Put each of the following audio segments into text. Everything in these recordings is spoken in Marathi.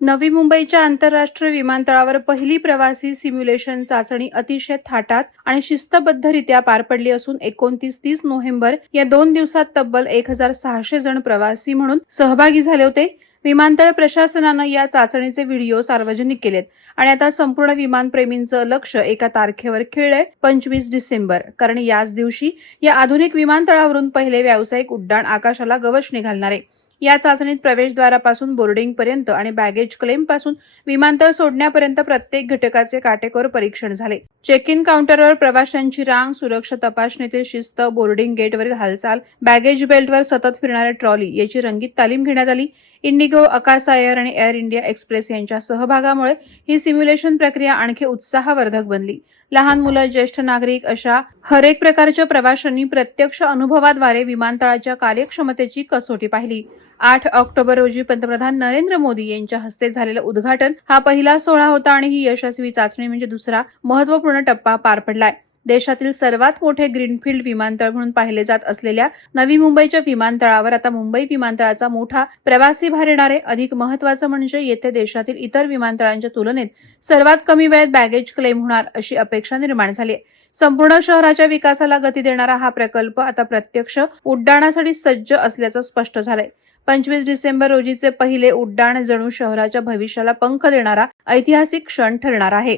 नवी मुंबईच्या आंतरराष्ट्रीय विमानतळावर पहिली प्रवासी सिम्युलेशन चाचणी अतिशय थाटात आणि शिस्तबद्धरित्या पार पडली असून 29-30 नोव्हेंबर या 2 दिवसात तब्बल 1600 जण प्रवासी म्हणून सहभागी झाले होते. विमानतळ प्रशासनानं या चाचणीचे व्हिडिओ सार्वजनिक केलेत आणि आता संपूर्ण विमानप्रेमींचं लक्ष एका तारखेवर खिळलंय, 25 डिसेंबर. कारण याच दिवशी या आधुनिक विमानतळावरून पहिले व्यावसायिक उड्डाण आकाशाला गवसणी घालणार आहे. या चाचणीत प्रवेशद्वारापासून बोर्डिंगपर्यंत आणि बॅगेज क्लेमपासून विमानतळ सोडण्यापर्यंत प्रत्येक घटकाचे काटेकोर परीक्षण झाले. चेक इन काउंटरवर प्रवाशांची रांग, सुरक्षा तपासणीतील शिस्त, बोर्डिंग गेटवरील हालचाल, बॅगेज बेल्टवर सतत फिरणाऱ्या ट्रॉली याची रंगीत तालीम घेण्यात आली. इंडिगो, अकासा एअर आणि एअर इंडिया एक्सप्रेस यांच्या सहभागामुळे ही सिम्युलेशन प्रक्रिया आणखी उत्साहवर्धक बनली. लहान मुलं, ज्येष्ठ नागरिक अशा हरेक प्रकारच्या प्रवाशांनी प्रत्यक्ष अनुभवाद्वारे विमानतळाच्या कार्यक्षमतेची कसोटी पाहिली. 8 ऑक्टोबर रोजी पंतप्रधान नरेंद्र मोदी यांच्या हस्ते झालेलं उद्घाटन हा पहिला सोहळा होता आणि ही यशस्वी चाचणी म्हणजे दुसरा महत्वपूर्ण टप्पा पार पडलाय. देशातील सर्वात मोठे ग्रीनफील्ड विमानतळ म्हणून पाहिले जात असलेल्या नवी मुंबईच्या विमानतळावर आता मुंबई विमानतळाचा मोठा प्रवासी भार येणार आहे. अधिक महत्त्वाचं म्हणजे येथे देशातील इतर विमानतळांच्या तुलनेत सर्वात कमी वेळेत बॅगेज क्लेम होणार अशी अपेक्षा निर्माण झाली आहे. संपूर्ण शहराच्या विकासाला गती देणारा हा प्रकल्प आता प्रत्यक्ष उड्डाणासाठी सज्ज असल्याचं स्पष्ट झालंय. 25 डिसेंबर रोजीचे पहिले उड्डाण जणू शहराच्या भविष्याला पंख देणारा ऐतिहासिक क्षण ठरणार आहे.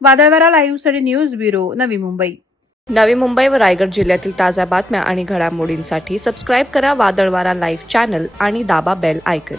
वादळवारा लाईव्हसाठी न्यूज ब्युरो, नवी मुंबई. नवी मुंबई व रायगड जिल्ह्यातील ताज्या बातम्या आणि घडामोडींसाठी सबस्क्राईब करा वादळवारा लाईव्ह चॅनल आणि दाबा बेल आयकॉन.